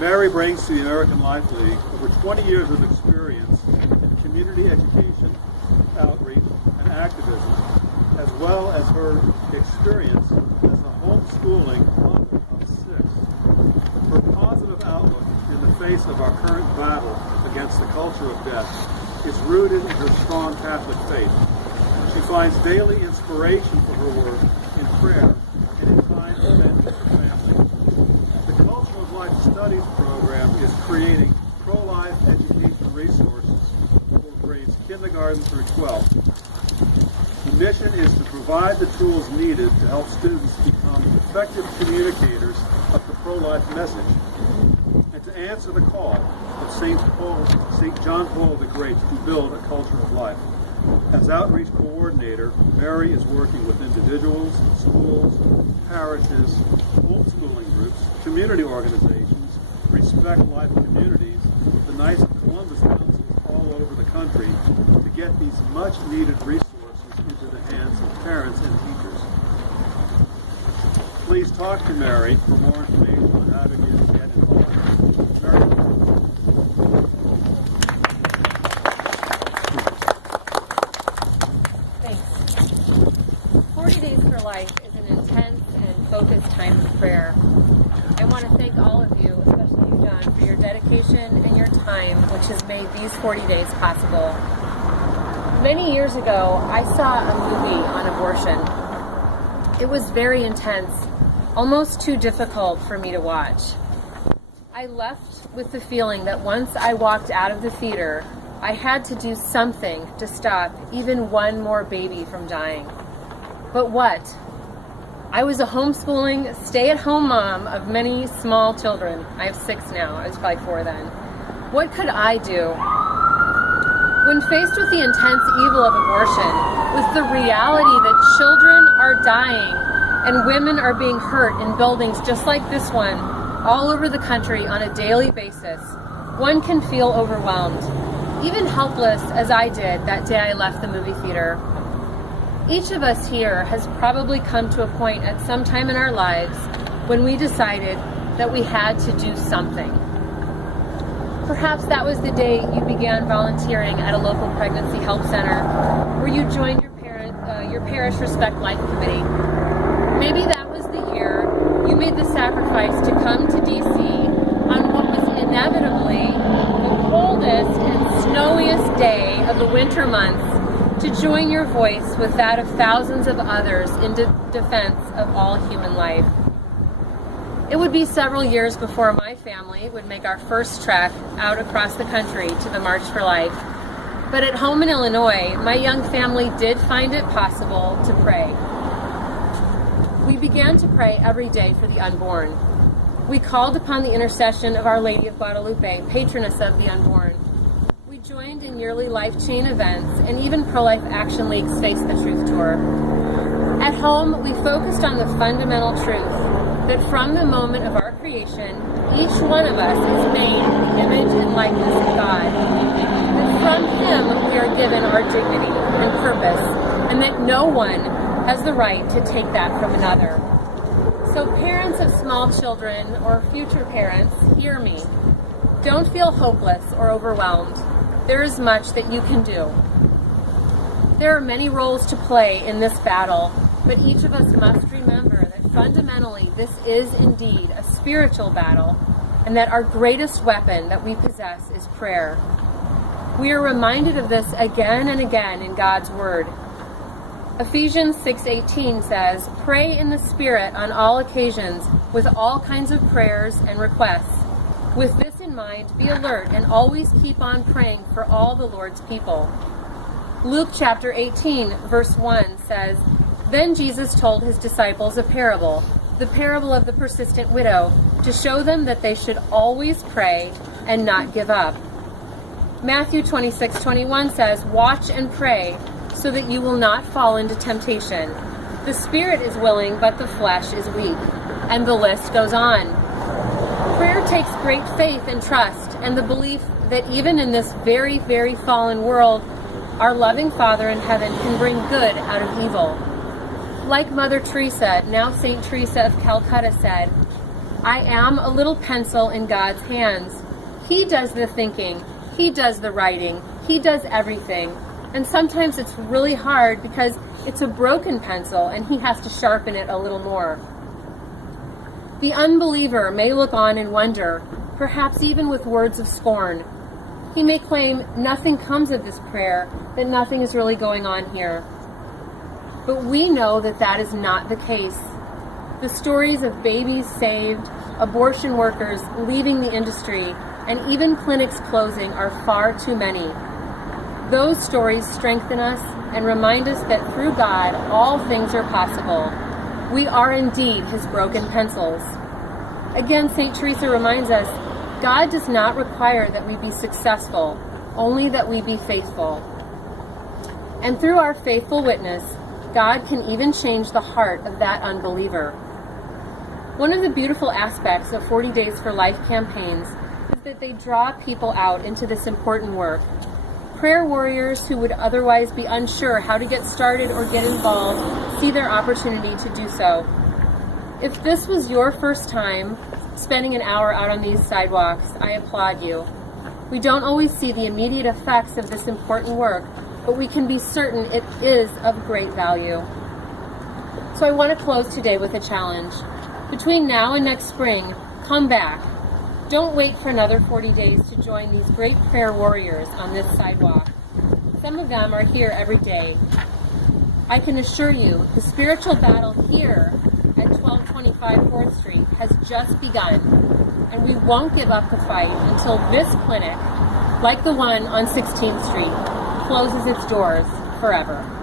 Mary brings to the American Life League over 20 years of experience in community education, outreach, and activism, as well as her experience as a homeschooling mother of 6. Her positive outlook in the face of our current battle against the culture of death is rooted in her strong Catholic faith. She finds daily inspiration for her work in prayer and in time spent with her family. The Culture of Life Studies program is creating pro-life education resources for grades kindergarten through 12th. The mission is to provide the tools needed to help students become effective communicators of the pro-life message and to answer the call of St. John Paul the Great to build a culture of life. As outreach coordinator, Mary is working with individuals, schools, parishes, homeschooling groups, community organizations, Respect Life communities, the Knights of Columbus councils all over the country to get these much-needed resources into the hands of parents and teachers. Please talk to Mary for more information on how to get involved. Mary? Thanks. 40 Days for Life is an intense and focused time of prayer. I want to thank all of you, especially you, John, for your dedication and your time, which has made these 40 days possible. Many years ago, I saw a movie on abortion. It was very intense, almost too difficult for me to watch. I left with the feeling that once I walked out of the theater, I had to do something to stop even one more baby from dying. But what? I was a homeschooling, stay-at-home mom of many small children. I have 6 now. I was probably 4 then. What could I do? When faced with the intense evil of abortion, with the reality that children are dying and women are being hurt in buildings just like this one, all over the country on a daily basis, one can feel overwhelmed, even helpless as I did that day I left the movie theater. Each of us here has probably come to a point at some time in our lives when we decided that we had to do something. Perhaps that was the day you began volunteering at a local pregnancy help center, where you joined your parish Respect Life Committee. Maybe that was the year you made the sacrifice to come to D.C. on what was inevitably the coldest and snowiest day of the winter months to join your voice with that of thousands of others in defense of all human life. It would be several years before my family would make our first trek out across the country to the March for Life. But at home in Illinois, my young family did find it possible to pray. We began to pray every day for the unborn. We called upon the intercession of Our Lady of Guadalupe, patroness of the unborn. We joined in yearly Life Chain events and even Pro-Life Action League's Face the Truth tour. At home, we focused on the fundamental truth that from the moment of our creation, each one of us is made in the image and likeness of God. That from Him we are given our dignity and purpose, and that no one has the right to take that from another. So parents of small children or future parents, hear me. Don't feel hopeless or overwhelmed. There is much that you can do. There are many roles to play in this battle, but each of us must remember that fundamentally this is indeed a spiritual battle, and that our greatest weapon that we possess is prayer. We are reminded of this again and again in God's Word. Ephesians 6:18 says, "Pray in the Spirit on all occasions with all kinds of prayers and requests. With this in mind, be alert and always keep on praying for all the Lord's people." Luke chapter 18, verse 1 says, "Then Jesus told his disciples a parable, the parable of the persistent widow, to show them that they should always pray and not give up." Matthew 26:21 says, "Watch and pray so that you will not fall into temptation. The spirit is willing, but the flesh is weak." And the list goes on. Prayer takes great faith and trust, and the belief that even in this very, very fallen world, our loving Father in heaven can bring good out of evil. Like Mother Teresa, now Saint Teresa of Calcutta said, I am a little pencil in God's hands. He does the thinking. He does the writing. He does everything. And sometimes it's really hard because it's a broken pencil and he has to sharpen it a little more. The unbeliever may look on and wonder, perhaps even with words of scorn. He may claim nothing comes of this prayer, that nothing is really going on here. But we know that that is not the case. The stories of babies saved, abortion workers leaving the industry, and even clinics closing are far too many. Those stories strengthen us and remind us that through God, all things are possible. We are indeed his broken pencils. Again, St. Teresa reminds us, God does not require that we be successful, only that we be faithful. And through our faithful witness, God can even change the heart of that unbeliever. One of the beautiful aspects of 40 Days for Life campaigns is that they draw people out into this important work. Prayer warriors who would otherwise be unsure how to get started or get involved see their opportunity to do so. If this was your first time spending an hour out on these sidewalks, I applaud you. We don't always see the immediate effects of this important work, but we can be certain it is of great value. So I want to close today with a challenge. Between now and next spring, come back. Don't wait for another 40 days to join these great prayer warriors on this sidewalk. Some of them are here every day. I can assure you, the spiritual battle here at 1225 4th Street has just begun, and we won't give up the fight until this clinic, like the one on 16th Street, closes its doors forever.